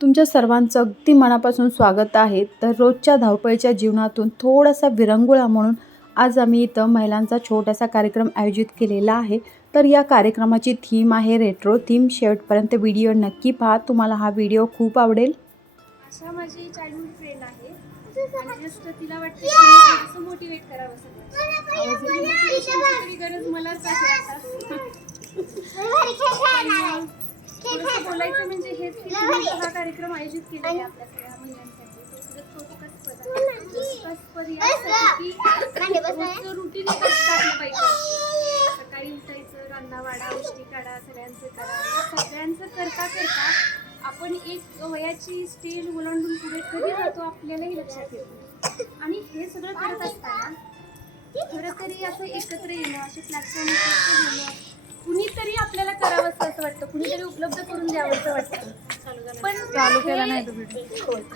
तुमच्या सर्वांचं अगदी मनापासून स्वागत आहे. तर रोजच्या धावपळीच्या जीवनातून थोडासा विरंगुळा म्हणून आज आम्ही इथं महिलांचा छोटासा कार्यक्रम आयोजित केलेला आहे. तर या कार्यक्रमाची थीम आहे रेट्रो थीम. शेवटपर्यंत व्हिडिओ नक्की पहा, तुम्हाला हा व्हिडिओ खूप आवडेल. आशा माझी चाइल्डहुड फ्रेंड आहे आणि जस्ट तिला वाटतं की मी थोडंसं मोटिवेट करावं सगळं. मोटिवेशनची गरज मलाच आहे आता. थोडंसं बोलायचं म्हणजे हेच की तुम्ही हा कार्यक्रम आयोजित केला आहे आपल्या सगळ्या महिलांसाठी. तो कौतुकास्पद यासाठी की रोजचं रुटीन एक असतं पाहिजे. सकाळी उठायचं, रांना वाडा, उष्टी काढा, सगळ्यांचं करा. या सगळ्यांचं करता करता आपण एक वयाची स्टेज ओलांडून पुढे कधी जातो आपल्यालाही लक्षात येतो. आणि हे सगळं करत असताना खरं तरी असं एकत्र येणं, असे प्लॅटफॉर्म एकत्र घेणं, कुणीतरी आपल्याला करावंसं असं वाटतं, कुणीतरी उपलब्ध करून द्यावंसं वाटतं. पण चालू केला नाही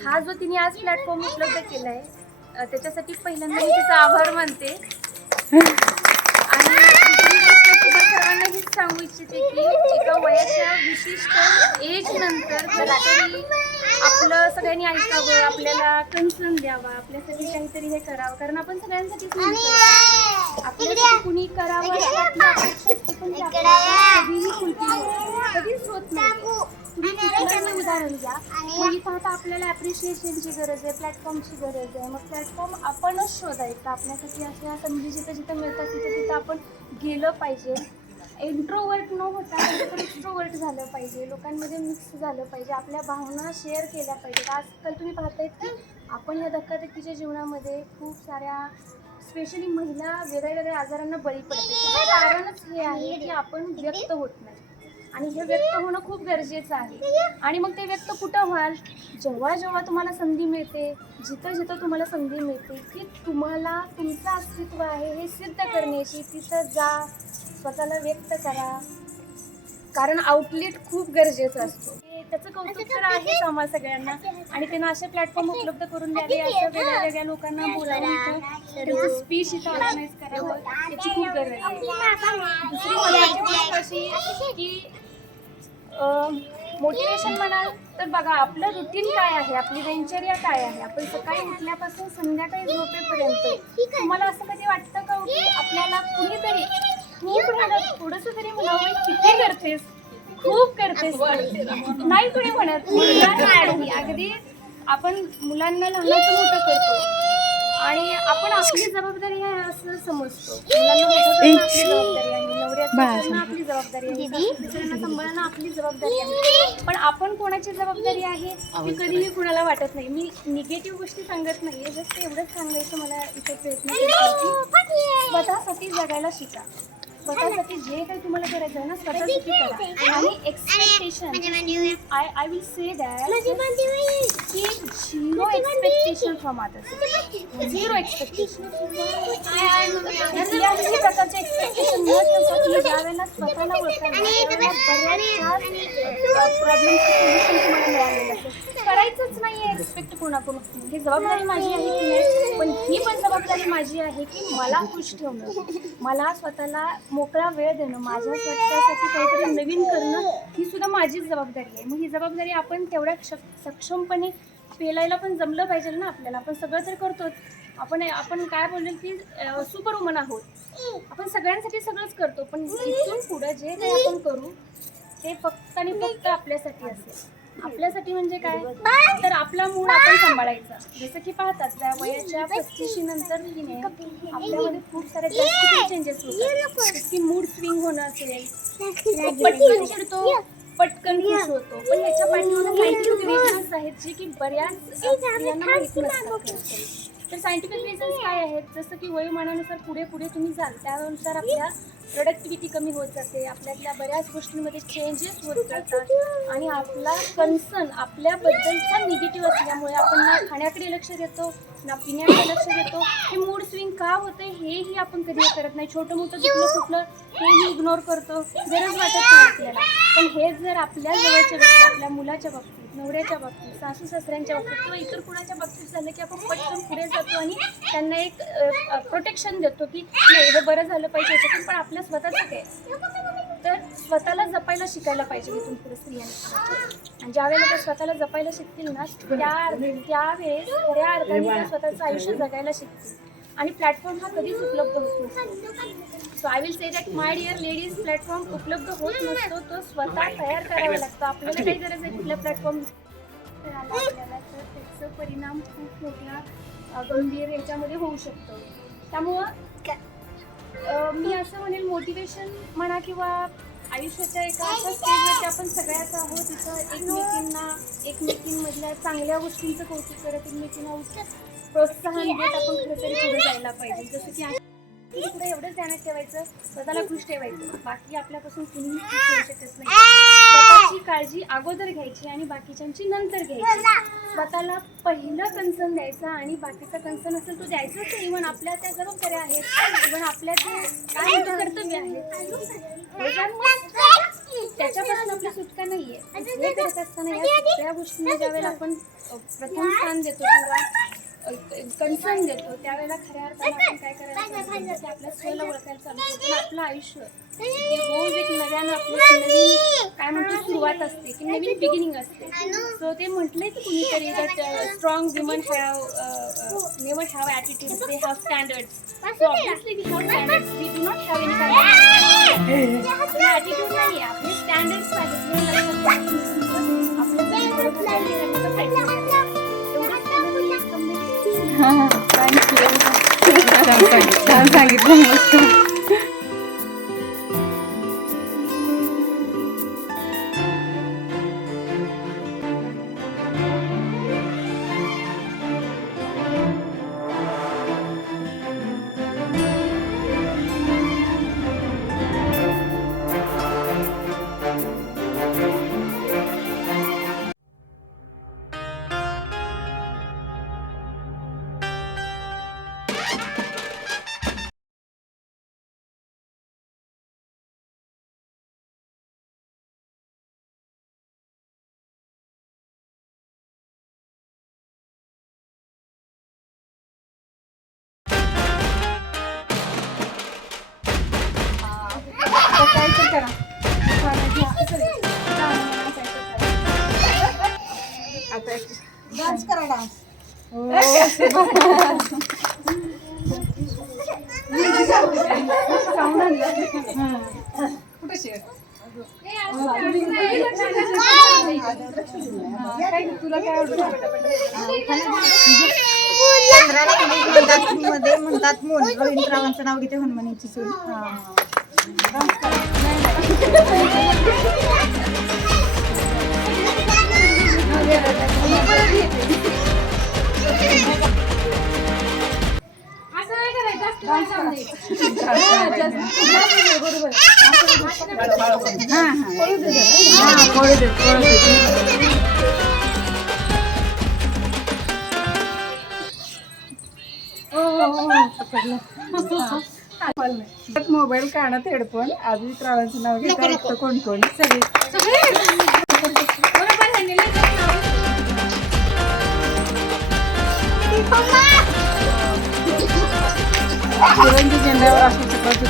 हा जो तिने आज प्लॅटफॉर्म उपलब्ध केला आहे त्याच्यासाठी पहिल्यांदा मी तिचा आभार मानते. आणि तुम्हाला सर्वांना हेच सांगू इच्छिते की एका वयाच्या विशिष्ट एज नंतर कधीतरी आपलं सगळ्यांनी ऐकावं, आपल्याला कन्सर्न द्यावा, आपल्यासाठी काहीतरी हे करावं. कारण आपण सगळ्यांसाठी आपल्यासाठी कुणी करावं अशी आपली अपेक्षा असते, पण कधीही कधीच होत नाही. तुम्ही कुठलंही उदाहरण द्या. मग इथं आता आपल्याला ॲप्रिशिएशनची गरज आहे, प्लॅटफॉर्मची गरज आहे. मग प्लॅटफॉर्म आपणच शोधायचा. आपल्यासाठी अशा संधी जिथं जिथं मिळतात तिथं आपण गेलं पाहिजे. इंट्रोवर्ट न होता एक्स्ट्रोवर्ट झालं पाहिजे, लोकांमध्ये मिक्स झालं पाहिजे, आपल्या भावना शेअर केल्या पाहिजेत. आजकाल तुम्ही पाहतायत की आपण या धक्काधक्कीच्या जीवनामध्ये खूप साऱ्या स्पेशली महिला वेगळ्या वेगळ्या आजारांना बळी पडतात. कारणच हे आहे की आपण व्यक्त होत नाही आणि हे व्यक्त होणं खूप गरजेचं आहे. आणि मग ते व्यक्त कुठं व्हाल? जेव्हा जेव्हा तुम्हाला संधी मिळते, जिथं जिथं तुम्हाला संधी मिळते की तुम्हाला तुमचं अस्तित्व आहे हे सिद्ध करण्याची, तिथं जा, स्वतःला व्यक्त करा. कारण आउटलेट खूप गरजेचं असतो. त्याचं कौतुक तर आहेच आम्हाला सगळ्यांना. आणि त्यांना असे प्लॅटफॉर्म उपलब्ध करून द्यावे, असं वेगळ्या वेगळ्या लोकांना बोलावून त्यांचं स्पीच इथं ऑर्गनाईज करावं, याची खूप गरज आहे. दुसरी महत्त्वाची गोष्ट अशी की मोटिवेशन म्हणाल तर बघा, आपलं रुटीन काय आहे, आपली दिनचर्या काय आहे. आपण सकाळी उठल्यापासून संध्याकाळी झोपेपर्यंत तुम्हाला असं कधी वाटतं का की आपल्याला कुणीतरी खूप थोडंसं तरी म्हणावं, किती करतेस, खूप करतेस, नाही कुणी म्हणत. अगदी आपण मुलांना लहानाचं मोठं करतो आणि आपण आपली जबाबदारी आहे असं समजतो. मुलांना मोठं आपली जबाबदारी आहे, नवऱ्याचं आपली जबाबदारी आहे, दुसऱ्यांना सांभाळणं आपली जबाबदारी आहे. पण आपण कोणाची जबाबदारी आहे हे कधीही कुणाला वाटत नाही. मी निगेटिव्ह गोष्टी सांगत नाही, जस्ट एवढंच सांगायचं मला इथे प्रयत्न करते. स्वतःसाठी जगायला शिका. स्वतःसाठी जे काही तुम्हाला करायचं आहे ना, स्वतःसाठी करा. आणि expectation, I will say that की zero expectation from others. Zero expectation. कुठल्याही प्रकारचे एक्सपेक्टेशन न ठेवता तुम्ही ज्यावेळेला स्वतःला ओळखायला त्यावेळेला बऱ्याचशा प्रॉब्लेमचं सोल्युशन तुम्हाला मिळालेलं असेल. करायचंच नाही आहे एक्सपेक्ट कोणाकडून. ही जबाबदारी माझी आहे की नाही, पण ही पण जबाबदारी माझी आहे की मला खुश ठेवणं, मला स्वतःला मोकळा वेळ देणं, माझ्या स्वतःसाठी काहीतरी नवीन करणं, ही सुद्धा माझीच जबाबदारी आहे. मग ही जबाबदारी आपण तेवढ्या सक्षमपणे पेलायला पण जमलं पाहिजे ना आपल्याला. आपण सगळं तर करतोच. आपण काय बोललो की सुपर वुमन आहोत. आपण सगळ्यांसाठी सगळंच करतो, पण इथून पुढं जे काही आपण करू ते फक्त आणि फक्त आपल्यासाठी असेल. आपल्यासाठी म्हणजे काय तर आपला मूड आपण सांभाळायचा. जसं की पाहतात त्या वयाच्या 35 नंतर आपल्यामध्ये खूप सारे ड्रास्टिक चेंजेस होतात. की मूड स्विंग होणं असेल, पटकन चिडतो, पटकन खुश होतो. पण याच्या पाठीमागे सायंटिफिक रिझन्स आहेत जे की बऱ्याच स्त्रियांना माहीत नसतात. तर सायंटिफिक रिझन्स काय आहेत? जसं की वयोमानानुसार पुढे पुढे तुम्ही जाल त्यानुसार आपल्या प्रोडक्टिव्हिटी कमी होत जाते, आपल्यातल्या बऱ्याच गोष्टींमध्ये चेंजेस होत जातात आणि आपला कन्सर्न आपल्याबद्दलचा निगेटिव्ह असल्यामुळे आपण ना खाण्याकडे लक्ष देतो, ना पिण्याकडे लक्ष देतो. हे मूड स्विंग का होते हेही आपण कधी करत नाही. छोटं मोठं दुखलं कुठलं हेही इग्नोर करतो, गरज वाटत नाही आपल्याला. पण हे जर आपल्या जवळच्या व्यक्ती, आपल्या मुलाच्या बाबतीत, नवऱ्याच्या बाबतीत, सासू सासऱ्यांच्या बाबतीत किंवा इतर कुणाच्या बाबतीत झालं की आपण पटकन पुढे जातो आणि त्यांना एक प्रोटेक्शन देतो की नाही हे बरं झालं पाहिजे याच्यातून. पण आपल्या स्वतःचं काय, तर स्वतःला जपायला शिकायला पाहिजे इथून पुढे स्त्रियांनी. आणि ज्या वेळेला त्या स्वतःला जपायला शिकतील ना त्यावेळेस खऱ्या अर्थाने त्या स्वतःचं आयुष्य जगायला शिकतील. आणि प्लॅटफॉर्म हा कधीच उपलब्ध होत नसतो. So I will say that my dear ladies, platform उपलब्ध होत नसतो, तो स्वतः तयार करावा लागतो. आपल्याला काही गरज आहे कुठल्या प्लॅटफॉर्म आपल्याला, तर त्याचा परिणाम खूप मोठ्या गंभीर याच्यामध्ये होऊ शकतो. त्यामुळं मी असं म्हणेल, मोटिवेशन म्हणा किंवा आयुष्याच्या एका अशा स्टेजवरती आपण सगळ्याच आहोत, तिथं एकमेकींमधल्या चांगल्या गोष्टींचं कौतुक करत एकमेकींना प्रोत्साहन देत आपण खरं तरी पुढे जायला पाहिजे. जसं की पुढे एवढंच ध्यानात ठेवायचं, स्वतःला खुश ठेवायचं. बाकी आपल्यापासून कुणीही खुश होऊ शकत नाही. स्वतःची काळजी अगोदर घ्यायची आणि बाकीच्यांची नंतर घ्यायची. स्वतःला पहिलं कन्सर्न द्यायचं आणि बाकीचा कन्सर्न असेल तो द्यायचाच नाही. इव्हन आपल्या त्या जबाबदाऱ्या आहेत, इव्हन आपल्या ते काय कर्तव्य आहेत, त्याच्यापासून आपली सुटका नाहीये. हे करत असताना या सगळ्या गोष्टींना ज्यावेळेला आपण प्रथम स्थान देतो किंवा कन्सर्न देतो, त्यावेळेला खऱ्या अर्थाने आपण काय करायला पाहिजे की आपल्या स्वतःला ओळखायला चालू करतो. आपलं आयुष्य रोज एक नव्यानं आपलं नवीन काय म्हणतो सुरुवात असते, की नवीन बिगिनिंग असते. सो ते म्हटलंय की कुणीतरी that strong women never have attitude, they have standards. So obviously we have standards, we do not have any kind of आपला ॲटिट्यूड नाही आहे, आपले स्टँडर्ड्स पाहिजे. थँक्यू, छान सांगितलं. मस्त. डान्स करा, डान्स. तुला काय आवडतं? मध्ये म्हणतात मोन रवींद्ररावांचं नाव घेते हनुमानीची सून. मोबाईल कानात हेडफोन आधी ट्रॅव्हलचं नाव घेतो. कोण कोण सगळे तिरंगी झेंड्यावर असू शकत.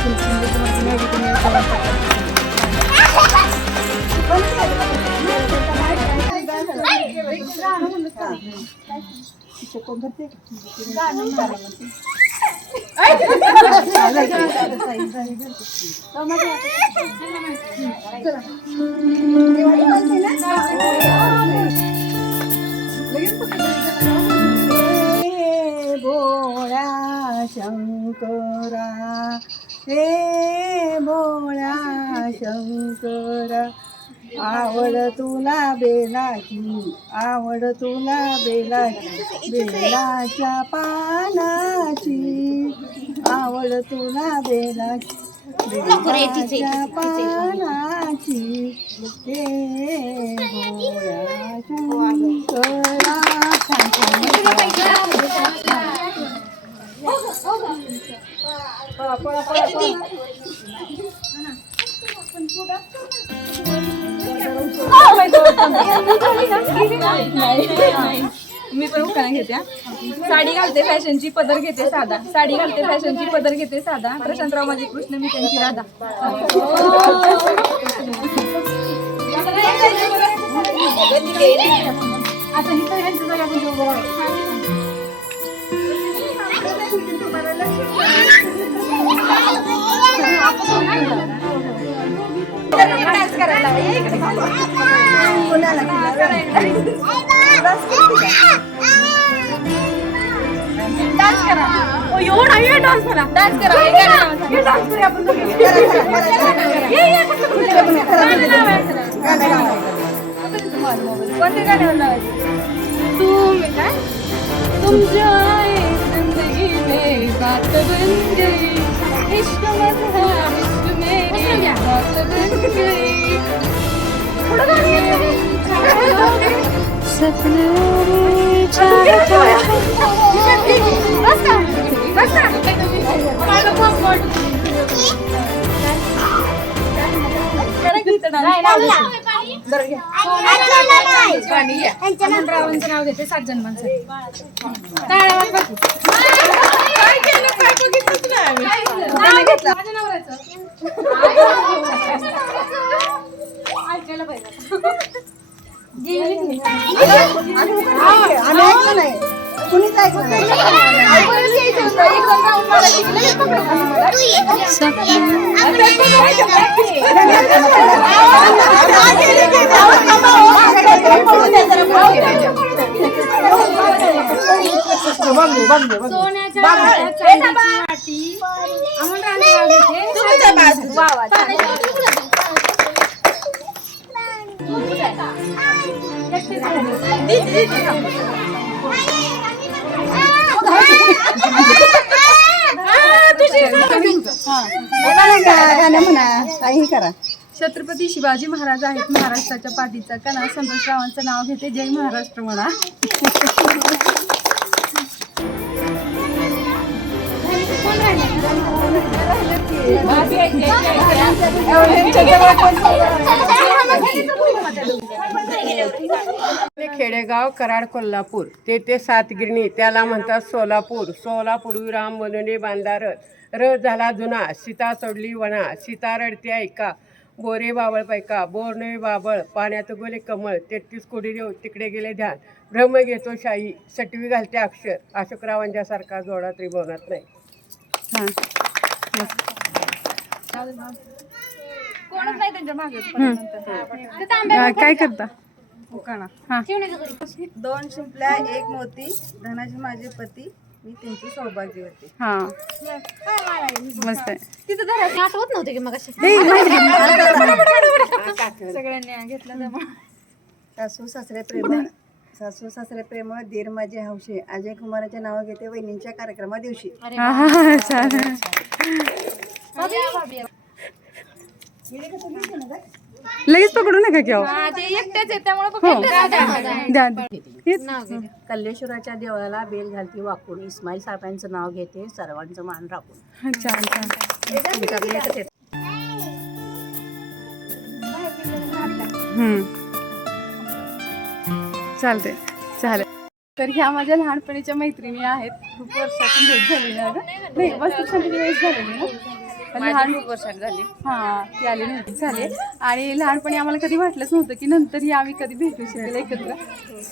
भोळ्या शंकरा, हे भोळ्या शंकरा, आवड तुला बेलाची, आवड तुला बेलाची, बेलाच्या पानाची, आवड तुला बेलाची, बेलाच्या पानाची, हे भोळ्या शंकरा. मी पण उखाणा घेते हा. साडी घालते फॅशनची, पदर घेते साधा. साडी घालते फॅशनची, पदर घेते साधा. प्रशांतराव माझे कृष्ण, मी त्यांची राधा. आता ही तर यांच्या जागा आपण उभं राहू. डान्स करा. ओ एवढा हे डान्स करा. डान्स करा. हे डान्स करूया आपण दोघी. कोणते गाण्यावर लावायचे? तुम्ही काय? तुम जाए जिंदगी में बात बन गई, इश्क मज़ा इश्क मेरी बात बन गई. थोडं गाणं रावांचं नाव घेते 7 जन्मांसाठी. काय केलं? काय बघितलंच नाही आम्ही. माझ्या नवऱ्याचं ऐकायला पाहिजे. कुणीच ऐकलं नाही. सोन्याच्या चांदीची वाटी अमोल रानगाव घेते. वा वा, छान. गाणं म्हणा, काही करा. छत्रपती शिवाजी महाराज आहेत महाराष्ट्राच्या पाठीचा कणा. संतोषरावांचं नाव घेते. जय महाराष्ट्र म्हणा. खेडेगाव कराड कोल्हापूर, तेथे सातगिरणी त्याला म्हणतात सोलापूर. सोलापूर्वी राम बनवणे बांधार, र झाला जुना, सीता सोडली वना, सीता रडते ऐका, बोरे बाबळ पैका, बोरणे बाबळ, पाण्यात गोले कमळ, 33 कोटी देव तिकडे गेले ध्यान, ब्रह्म घेतो शाही, सटवी घालते अक्षर, अशोकरावांच्या सारखा जोडा त्रिभुवनात नाही. कोणच नाही त्यांच्या मागे. काय करता? दोन शिंपल्या एक मोती, धनाजी माझे पती, मी त्यांची सौभाग्यवती. हा, मस्त आहे. तिथं धरायचं आठवत नव्हते की मग सगळ्यांनी घेतलं त्यामुळे. सासू सासरे प्रेम, दीर माझे हौशे, अजय कुमाराचे नाव घेते वहिनींच्या कार्यक्रमा दिवशी. लगेच पकडू नका की अहो. ते एकटेच आहे त्यामुळे कल्लेश्वराच्या देवळाला बेल घालती वाकून, इस्माईल साहेबांचं नाव घेते सर्वांचं मान राखून. छान छान. चालते चालेल. तर ह्या माझ्या लहानपणीच्या मैत्रिणी आहेत. खूप वर्षातून भेट झाली ना ग. नाही, वस्तू वेळेस झालेली ना. लहान खूप वर्षात झाली. हां, ती आली नव्हती झाले. आणि लहानपणी आम्हाला कधी वाटलंच नव्हतं की नंतरही आम्ही कधी भेटू शकेल एकत्र.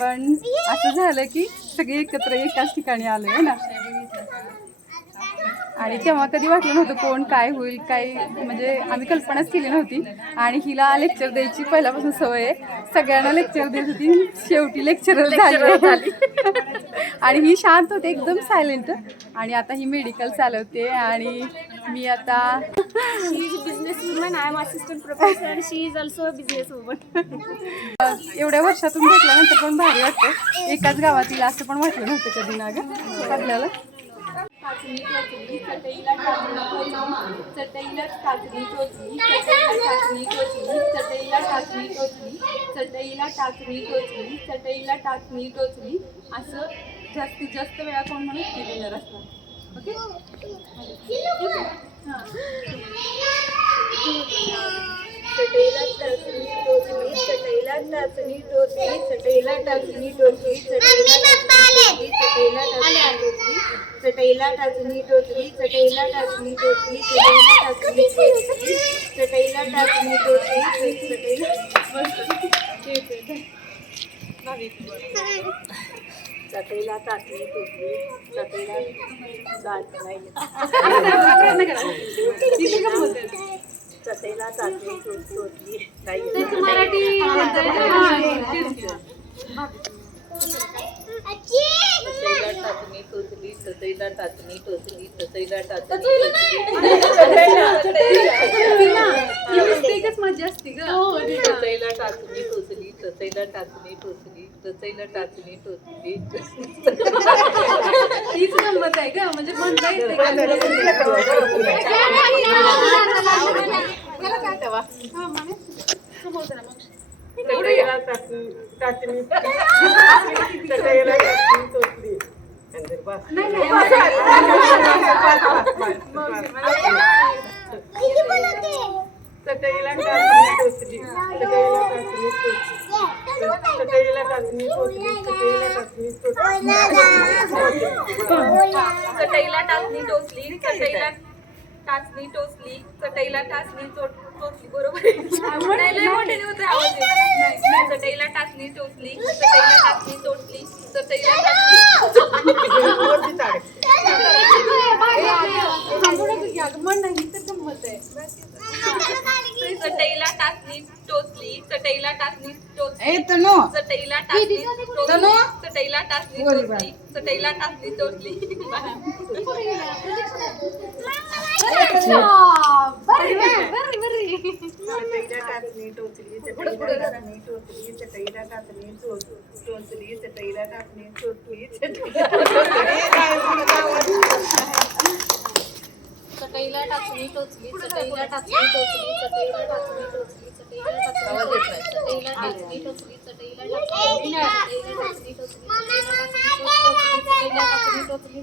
पण असं झालं की सगळे एकत्र एकाच ठिकाणी आलो आहे ना. आणि तेव्हा कधी वाटलं नव्हतं कोण काय होईल, काय म्हणजे आम्ही कल्पनाच केली नव्हती. आणि हिला लेक्चर द्यायची पहिल्यापासून सवय आहे. सगळ्यांना लेक्चर देत होती, शेवटी लेक्चरर झाली. आणि ही शांत होते, एकदम सायलेंट. आणि आता ही मेडिकल चालवते. आणि मी आता business woman, I am assistant professor and she is also a business woman. एवढ्या वर्षातून भेटल्यानंतर पण भारी वाटतं. एकाच गावातील असं पण वाटलं नव्हतं कधी ना ग आपल्याला. चटईला टाचणी टोचली, चटईला टाचणी टोचली, चटईला टाचणी टोचली, चटईला टाचणी टोचली, चटईला टाचणी टोचली, चटईला टाचणी टोचली. असं जास्तीत जास्त वेळा कोण म्हणून केलेलं असतं. ओके. चटईला टाचणी टोचली, चटईला टाचणी टोचली, चटईला टाचणी टोचली, चटईला टोचली चटईला टाचणी टोचली चटईला टाचणी टोचली चटईला टाचणी टोचली चटईला टाचणी टोचली चटईला चटईला टाचणी टोचली मराठी चटईला टाचणी टोचली मिस्टेकच मजा असते ग चटईला टाचणी टोचली चटईला टाचणी टोचली चटईला टाचणी टोचली तीच गंमत आहे ग म्हणजे म्हणता येते चटईला टाचणी चटईला टाचणी टोचली अंदर बस. चटईला टाचणी टोचली चटईला टाचणी टोचली चटईला टाचणी चटईला टाचणी टोचली चटईला टाचणी टोचली चटईला टाचणी टोचली बरोबर आहे. नाही, लय मोठ्याने होतोय आवाज येत. नाही, चटईला टाचणी टोचली चटईला टाचणी टोचली चटईला चटईला टाचणी टोचली चटईला टाचणी टोचली चटईला टाचणी टोचली चटईला टाचणी टोचली चटईला टाचणी टोचली चटईला टाचणी टोचली चटईला टाचणी टोचली चटईला टाचणी टोचली चटईला टाचणी टोचली चटईला टाचणी टोचली चटईला टाचणी टोचली चटईला टाचणी टोचली चटईला टाचणी टोचली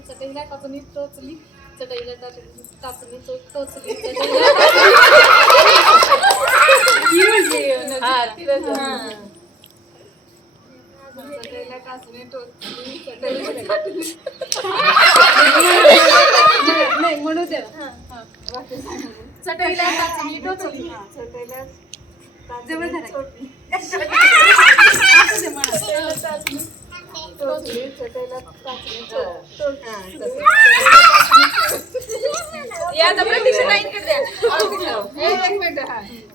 चटईला टाचणी टोचली चटईला टाचणी टोचली चटईला टाचणी टोचली चटईला टाचणी टोचली चटईला टाचणी टोचली नाही म्हणू दे चटईला टाचणी टोचली चटईला जवळ धरा टोचली चटईला टाचणी या प्रतीक्षा लाईन कर द्या एक मिनिट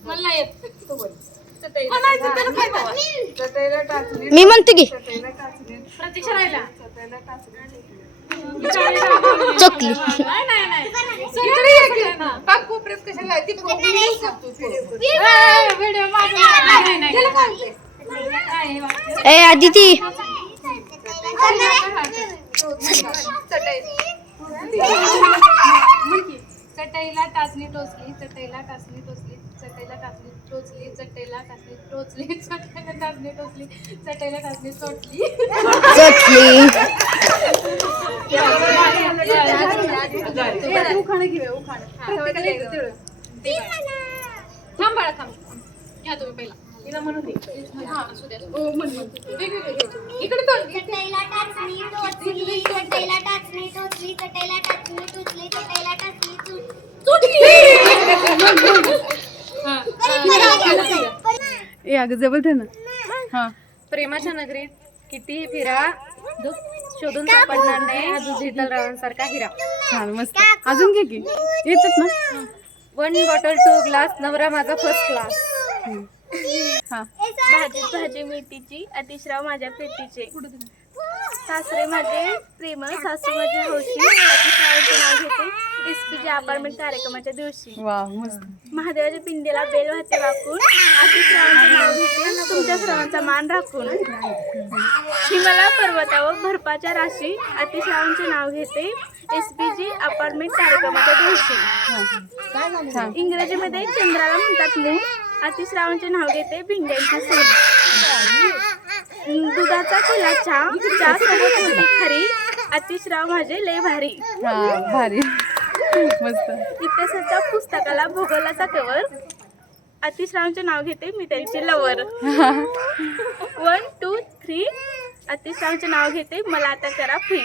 मला नाही येत चटईला टाचणी मी म्हणते की चटईला टाचणी प्रतीक्षा राहिला चटईला टाचणी चकली ए आदिती चटईला टाचणी टोचली चटईला टाचणी टोचली चटईला टाचणी टोचली चटईला टाचणी टोचली चटईला टाचणी टोचली चटईला टाचणी टोचली उखाणं घेऊया उखाणं प्रत्येकाला एक तेवढं. थांब बाळा थांब घ्या तुम्ही पहिला तिला म्हणून दे हा असू द्या हो म्हण वेगवेगळे इकडे तर चटईला टाचणी टोचली चटईला टाचणी टोचली चटईला टाचणी टोचली चटईला टाचणी ए अगं जवळ धर ना हा प्रेमाच्या नगरीत कितीही फिरा शोधून सापडणार नाही शीतलरावांसारखा हिरा छान मस्त अजून घे की येतात ना 1 बॉटल 2 ग्लास नवरा माझा फर्स्ट क्लास हा भाजीत भाजी मेथीची अतिश्राव माझ्या प्रीतीचे सासरे माझे प्रेम सासू माझी हौशी अतिश्रावांचे नाव घेते एसपीचे अपार्टमेंट कार्यक्रमाच्या दिवशी वा मस्त महादेवाच्या पिंडीला बेल वाहते वाकून अतिश्रावांचे नाव घेते तुमच्या सर्वांचा मान राखून हिमालय पर्वतावर बर्फाच्या राशी अतिश्रावांचे नाव घेते एसपीजी अपार्टमेंट कार्यक्रमाच्या दिवशी इंग्रजीमध्ये चंद्राला म्हणतात मून अतिश्रावांचे नाव घेते भिंड्यांची सून दुधाचा केला चहा सोबत होती खरी अतिश्राव माझे लय भारी हा भारी मस्त इतिहासाच्या पुस्तकाला भूगोलाचा कवर अतिश्रावांचे नाव घेते मी त्यांची लवर 1 2 3 अतिश्रावचे नाव घेते मला आता करा फ्री.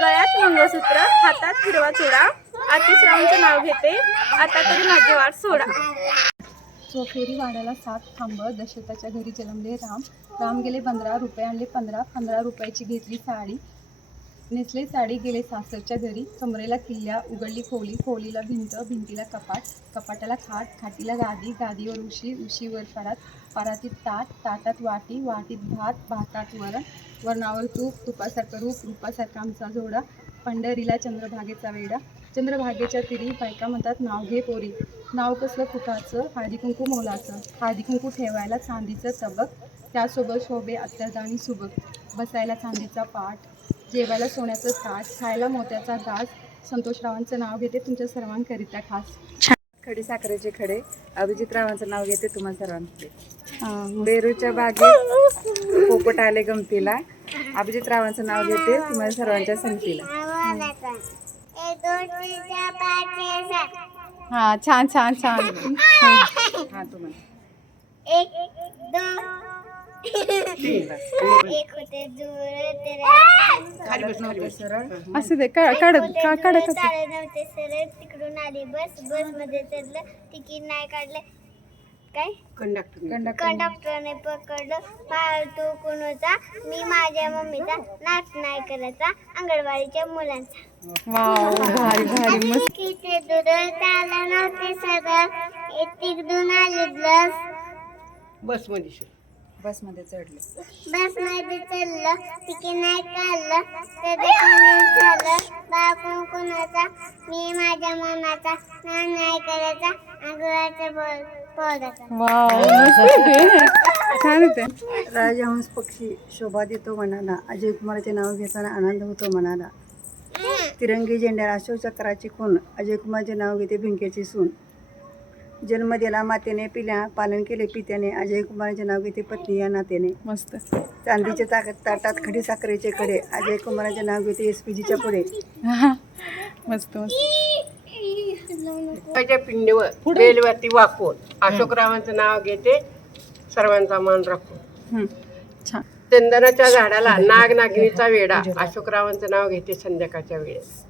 गळ्यात मंगळसूत्र, हातात हिरवा चुडा, अतिश्रावचे नाव घेते आता तरी माझी वाट सोडा. चोफेरी वाड्याला 7 खांब, दशरथाच्या घरी जन्मले राम. राम गेले 15 रुपये आणले 15 रुपयाची घेतली साडी. नेसले साडी गेले सासरच्या घरी. कमरेला किल्ल्या, उघडली खोली, खोलीला भिंत, भिंतीला कपाट, कपाटाला खाट, खाटीला गादी, गादीवर उशी, उशीवर परात, परातीत ताट, ताटात वाटी, वाटीत भात, भातात वरण, वरणावर तूप, तुपासारखं रूप, रूपासारखा आमचा जोडा. पंढरीला चंद्रभागेचा वेडा, चंद्रभागेच्या तिरी बायका म्हणतात नाव घे पोरी. नाव कसलं कुठाचं, हळदी कुंकू मोलाचं, हळदी कुंकू ठेवायला चांदीचं तबक, त्यासोबत शोभे अत्तरदाणी सुबक, बसायला चांदीचा पाट, जेवायला सोन्याचं ताट, खायला मोत्याचा घास. संतोषरावांचं नाव घेते तुमच्या सर्वांकरिता खास. खडी साखरेचे खडे, अभिजित रावांचं नाव घेते तुम्हा सर्वांकडे. बेरूच्या बागेत पोपट आले गमतीला, अभिजित रावांचं नाव घेते तुम्हाला सर्वांच्या संगतीला. हां, छान छान छान. हा तुम्हाला एक होते सरळ असं दे काढत असं. चालत नव्हते सरळ, तिकडून आली बस, बस मध्ये चढलं, तिकीट नाही काढलं, काय कंडक्टरने पकडलं, फालतू कुणाचा, मी माझ्या मम्मीचा, नाच नाही करायचा, अंगणवाडीच्या मुलांचा. वाव, भारी भारी मस्त. किती दूर चालत नव्हते सरळ, तिकडून आली बसमध्ये बसमध्ये चढले. बसमध्ये चढलं, तिकीट नाही काढलं, तर झालं, बापून कुणाचा, मी माझ्या मनाचा, नाच नाही करायचा, अंगणवाडीच्या पोराचा. वाव, मस्त. छान होते. राजहंस पक्षी शोभा देतो मनाला, अजय कुमाराचे नाव घेताना आनंद होतो मनाला. तिरंगी झेंड्याला अशोक चक्राची खून, अजय कुमारचे नाव घेते भिंकेची सून. जन्म दिला मातेने, पिल्या पालन केले पित्याने, अजय कुमाराचे नाव घेते पत्नी या नात्याने. मस्त. चांदीचे ताटात खडी साखरेचे खडे, अजय कुमाराचे नाव घेते SPGच्या पुढे. मस्त मस्त. पिंडीवर बेलवरती वाकून अशोकरावांचं नाव घेते सर्वांचा मान राखून. छान. चंदनाच्या झाडाला नाग नागिनीचा वेडा, अशोकरावांचं नाव घेते संध्याकाळच्या वेळेस.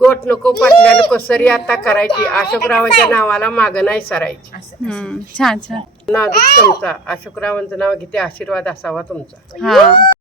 कोट नको पाटल्या नको सरी आता करायची, अशोकरावांच्या नावाला मागं नाही सरायची. छान छान. नाजूक चमचा, अशोकरावांचं नाव घेते आशीर्वाद असावा तुमचा. हा.